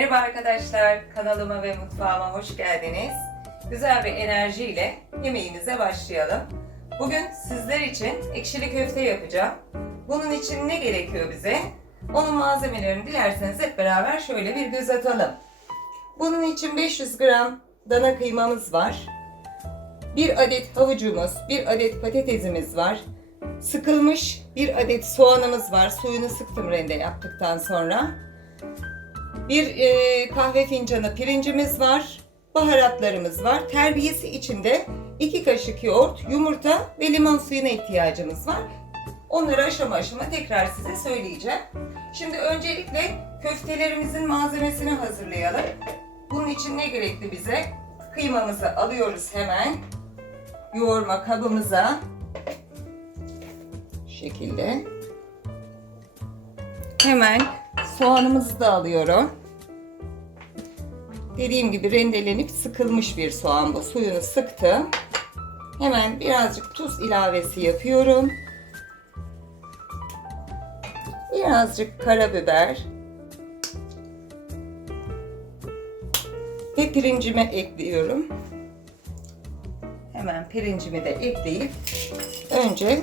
Merhaba arkadaşlar, kanalıma ve mutfağıma hoş geldiniz. Güzel bir enerjiyle yemeğimize başlayalım. Bugün sizler için ekşili köfte yapacağım. Bunun için ne gerekiyor bize? Onun malzemelerini dilerseniz hep beraber şöyle bir göz atalım. Bunun için 500 gram dana kıymamız var. Bir adet havucumuz, bir adet patatesimiz var. Sıkılmış bir adet soğanımız var. Suyunu sıktım rende yaptıktan sonra. Bir e, kahve fincanı pirincimiz var. Baharatlarımız var. Terbiyesi içinde 2 kaşık yoğurt, yumurta ve limon suyuna ihtiyacımız var. Onları aşama aşama tekrar size söyleyeceğim. Şimdi öncelikle köftelerimizin malzemesini hazırlayalım. Bunun için ne gerekli bize? Kıymamızı alıyoruz hemen. Yoğurma kabımıza. Şekilde. Hemen soğanımızı da alıyorum. Dediğim gibi rendelenip sıkılmış bir soğan bu. Suyunu sıktım. Hemen birazcık tuz ilavesi yapıyorum. Birazcık karabiber. Ve pirincime ekliyorum. Hemen pirincimi de ekleyip önce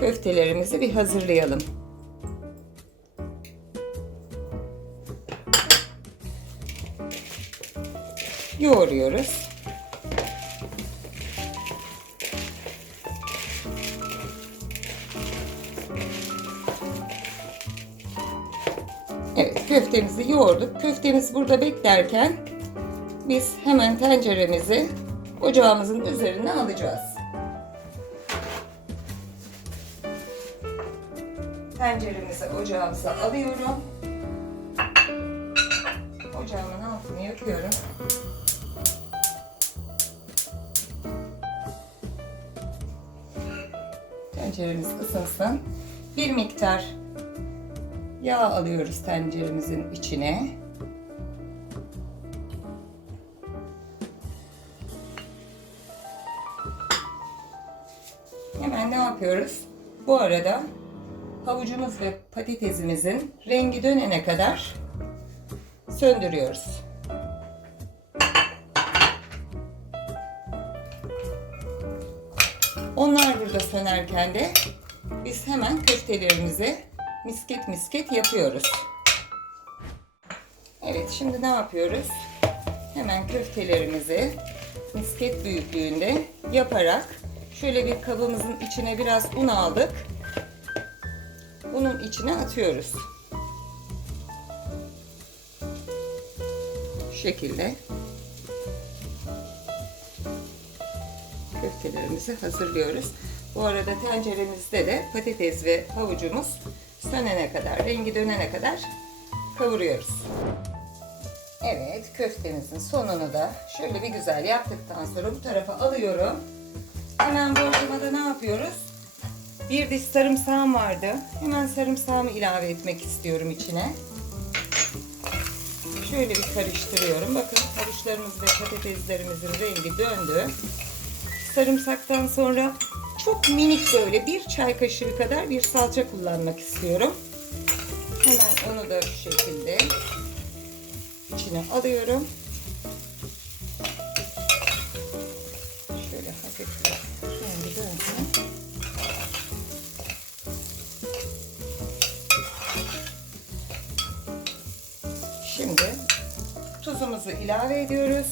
köftelerimizi bir hazırlayalım. Yoğuruyoruz. Evet köftemizi yoğurduk. Köftemiz burada beklerken biz hemen tenceremizi ocağımızın üzerine alacağız. Tenceremizi ocağımıza alıyorum. Ocağımın altını yakıyorum. Tenceremiz ısınsın. Bir miktar yağ alıyoruz tenceremizin içine. Hemen ne yapıyoruz? Bu arada havucumuz ve patatesimizin rengi dönene kadar söndürüyoruz. Burada sönerken de biz hemen köftelerimizi misket misket yapıyoruz. Evet şimdi ne yapıyoruz? Hemen köftelerimizi misket büyüklüğünde yaparak şöyle bir kabımızın içine biraz un aldık. Bunun içine atıyoruz. Şu şekilde köftelerimizi hazırlıyoruz. Bu arada tenceremizde de patates ve havucumuz sönene kadar, rengi dönene kadar kavuruyoruz. Evet, köftemizin sonunu da şöyle bir güzel yaptıktan sonra bu tarafa alıyorum. Hemen bu aşamada ne yapıyoruz? Bir diş sarımsağım vardı. Hemen sarımsağımı ilave etmek istiyorum içine. Şöyle bir karıştırıyorum. Bakın havuçlarımız ve patateslerimizin rengi döndü. Sarımsaktan sonra çok minik böyle bir çay kaşığı kadar bir salça kullanmak istiyorum. Hemen onu da şu şekilde içine alıyorum. Şöyle hafif dönsün. Şimdi tuzumuzu ilave ediyoruz.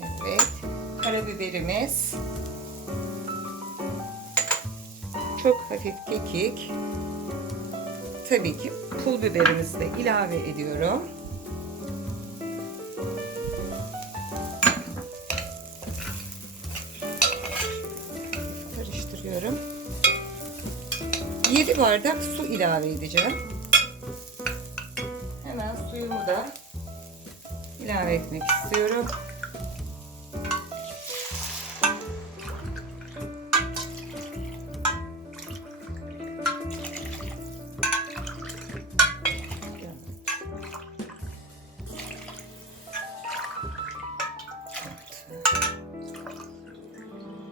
Evet. Karabiberimiz. Çok hafif kekik. Tabii ki pul biberimizi de ilave ediyorum. Karıştırıyorum. 7 bardak su ilave edeceğim. Hemen suyumu da ilave etmek istiyorum.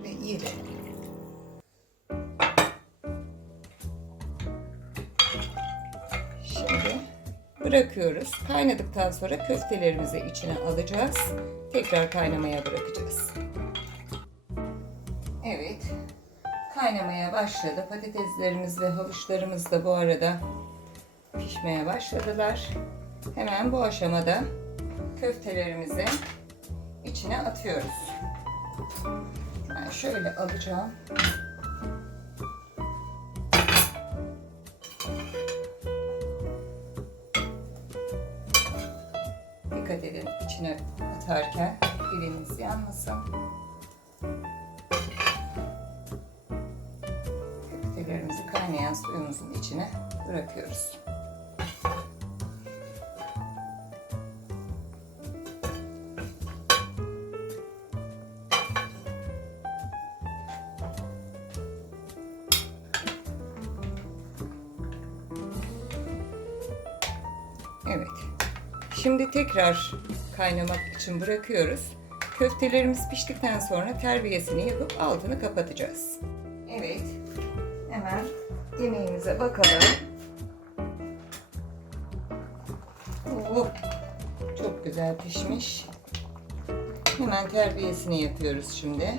Ve yedi. Şimdi bırakıyoruz. Kaynadıktan sonra köftelerimizi içine alacağız. Tekrar kaynamaya bırakacağız. Evet. Kaynamaya başladı. Patateslerimiz ve havuçlarımız da bu arada pişmeye başladılar. Hemen bu aşamada köftelerimizi içine atıyoruz. Ben şöyle alacağım. Dikkat edin içine atarken eliniz yanmasın. Köftelerimizi kaynayan suyumuzun içine bırakıyoruz. Evet. Şimdi tekrar kaynamak için bırakıyoruz. Köftelerimiz piştikten sonra terbiyesini yapıp altını kapatacağız. Evet. Hemen yemeğimize bakalım. Oh, çok güzel pişmiş. Hemen terbiyesini yapıyoruz şimdi.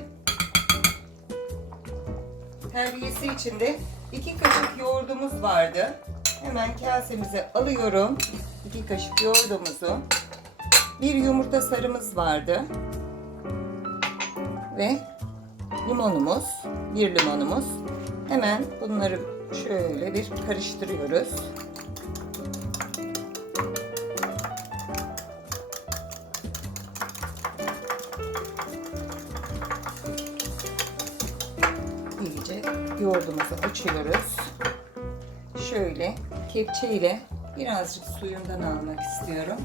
Terbiyesi için de iki kaşık yoğurdumuz vardı. Hemen kasemize alıyorum. iki kaşık yoğurdumuzu. Bir yumurta sarımız vardı. Ve limonumuz, bir limonumuz. Hemen bunları şöyle bir karıştırıyoruz. yoğurdumuzu açıyoruz. Şöyle kepçeyle birazcık suyundan almak istiyorum.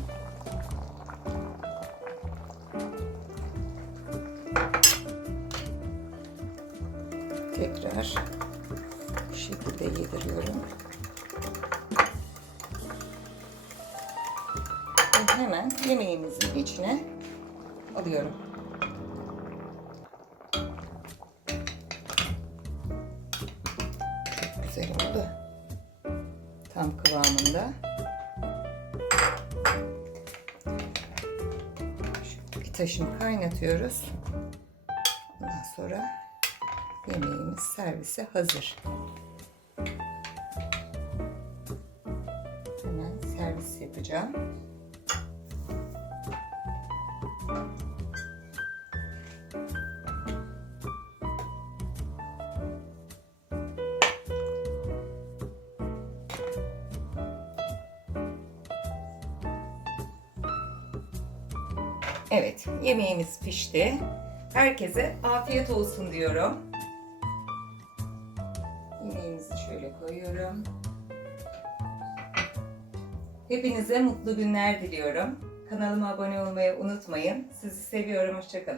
Tekrar bu şekilde yediriyorum. Ve hemen yemeğimizin içine alıyorum. Taşını kaynatıyoruz. Ondan sonra yemeğimiz servise hazır. Hemen servis yapacağım. Evet, yemeğimiz pişti. Herkese afiyet olsun diyorum. Yemeğimizi şöyle koyuyorum. Hepinize mutlu günler diliyorum. Kanalıma abone olmayı unutmayın. Sizi seviyorum. Hoşçakalın.